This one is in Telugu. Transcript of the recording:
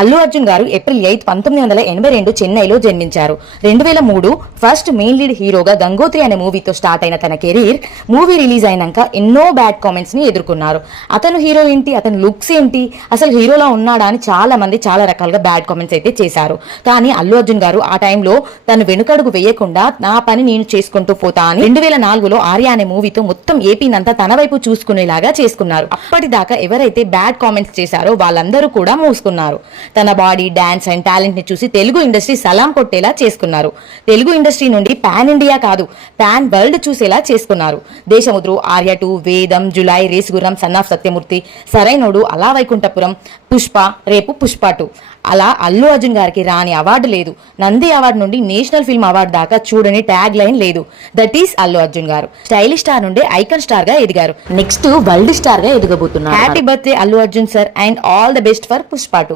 అల్లు అర్జున్ గారు ఏప్రిల్ 8, 1982 చెన్నైలో జన్మించారు. 2003 ఫస్ట్ మెయిన్ లీడ్ హీరోగా గంగోత్రి అనే మూవీతో స్టార్ట్ అయిన తన కెరీర్ మూవీ రిలీజ్ అయినాక ఎన్నో బ్యాడ్ కామెంట్స్ ని ఎదుర్కొన్నారు. అతను హీరో ఏంటి, అతని లుక్స్ ఏంటి, అసలు హీరోలా ఉన్నాడా అని చాలా మంది చాలా రకాలుగా బ్యాడ్ కామెంట్స్ అయితే చేశారు. కానీ అల్లు అర్జున్ గారు ఆ టైంలో తను వెనుకడుగు వేయకుండా నా పని నేను చేసుకుంటూ పోతా అని 2004లో ఆర్య అనే మూవీతో మొత్తం ఏపీనంతా తన వైపు చూసుకునేలాగా చేసుకున్నారు. అప్పటిదాకా ఎవరైతే బ్యాడ్ కామెంట్స్ చేశారో వాళ్ళందరూ కూడా మూసుకున్నారు. తన బాడీ, డాన్స్ అండ్ టాలెంట్ ని చూసి తెలుగు ఇండస్ట్రీ సలాం కొట్టేలా చేసుకున్నారు. తెలుగు ఇండస్ట్రీ నుండి పాన్ ఇండియా కాదు, పాన్ వరల్డ్ చూసేలా చేసుకున్నారు. దేశముద్రు, ఆర్య 2, వేదం, జులై, రేసుగుర్రం, సన్ ఆఫ్ సత్యమూర్తి, సరైనోడు, అలా వైకుంఠపురం, పుష్ప, రేపు పుష్ప 2. అలా అల్లు అర్జున్ గారికి రాని అవార్డు లేదు. నంది అవార్డు నుండి నేషనల్ ఫిల్మ్ అవార్డు దాకా చూడని ట్యాగ్ లైన్ లేదు. That is Allu Arjun garu. Stylish star నుండి ఐకాన్ స్టార్ గా ఎదిగారు. నెక్స్ట్ వరల్డ్ స్టార్ గా ఎదగబోతున్నారు. Happy birthday Allu Arjun sir and all the best for Pushpa 2.